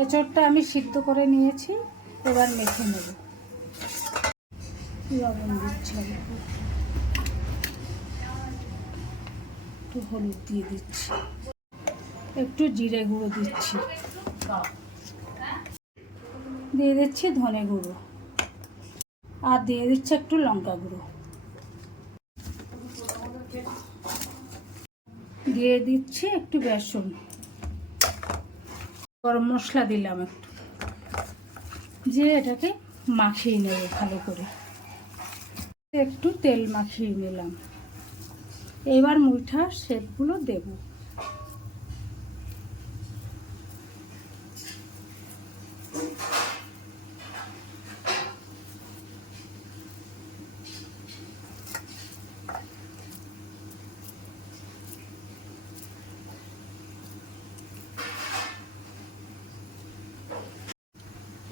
এঁচড়টা আমি সিদ্ধ করে নিয়েছি, এবার মেখে নেব। লবণ দিচ্ছি, একটু হলুদ দিয়ে দিচ্ছি, একটু জিরে গুঁড়ো দিচ্ছি, দিয়ে দিচ্ছি ধনে গুঁড়ো, আর দিয়ে দিচ্ছি একটু লঙ্কা গুঁড়ো, দিয়ে দিচ্ছি একটু বেসন, গরম মশলা দিলাম একটু, দিয়ে এটাকে মাখিয়ে নেব ভালো করে। একটু তেল মাখিয়ে নিলাম, এবার মুইঠার শেপগুলো দেব।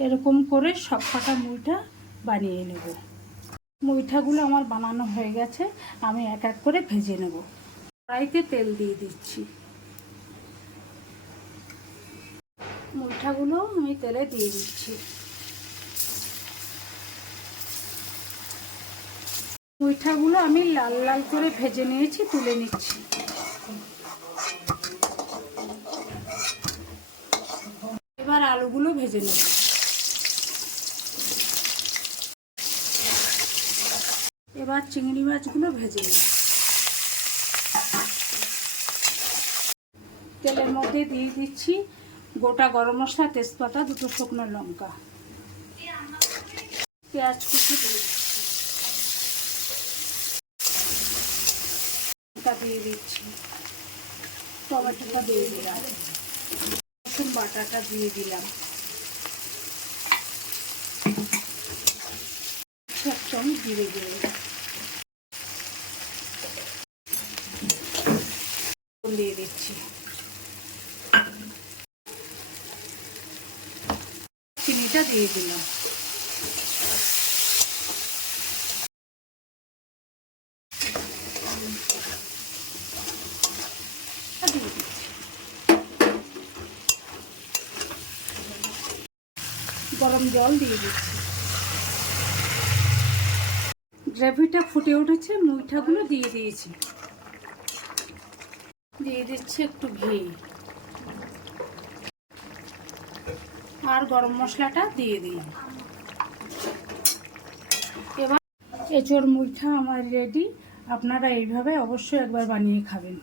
এরকম করে সব কটা মুইঠা বানিয়ে নেব। মুইঠাগুলো আমার বানানো হয়ে গেছে, আমি এক এক করে ভেজে নেব। কড়াইতে তেল দিয়ে দিচ্ছি, মুইঠাগুলো আমি তেলে দিয়ে দিচ্ছি। মুইঠাগুলো আমি লাল লাল করে ভেজে নিয়েছি, তুলে নিচ্ছি। এবার আলুগুলো ভেজে নেব। এবার চিংড়ি মাছগুলো ভেজে নেব। তেলের মধ্যে দিয়ে দিচ্ছি গোটা গরম মশলা, তেজপাতা, দুটো শুকনো লঙ্কা, পেঁয়াজ কুচি দিয়ে দিচ্ছি, টমেটোটা দিয়ে দিলাম, রসুন বাটাটা দিয়ে দিলাম, এক চামচ জিরে গুঁড়ো দিয়ে দিচ্ছি, চিনিটা দিয়ে দিলাম, গরম জল দিয়ে দিচ্ছি। গ্রেভিটা ফুটে উঠেছে, মুইঠাগুলো দিয়ে দিয়েছি, দিয়ে দিচ্ছি একটু ঘি, আর গরম মশলাটা দিয়ে দিলাম। এবার এঁচড় মুইঠা আমার রেডি। আপনারা এইভাবে অবশ্যই একবার বানিয়ে খাবেন।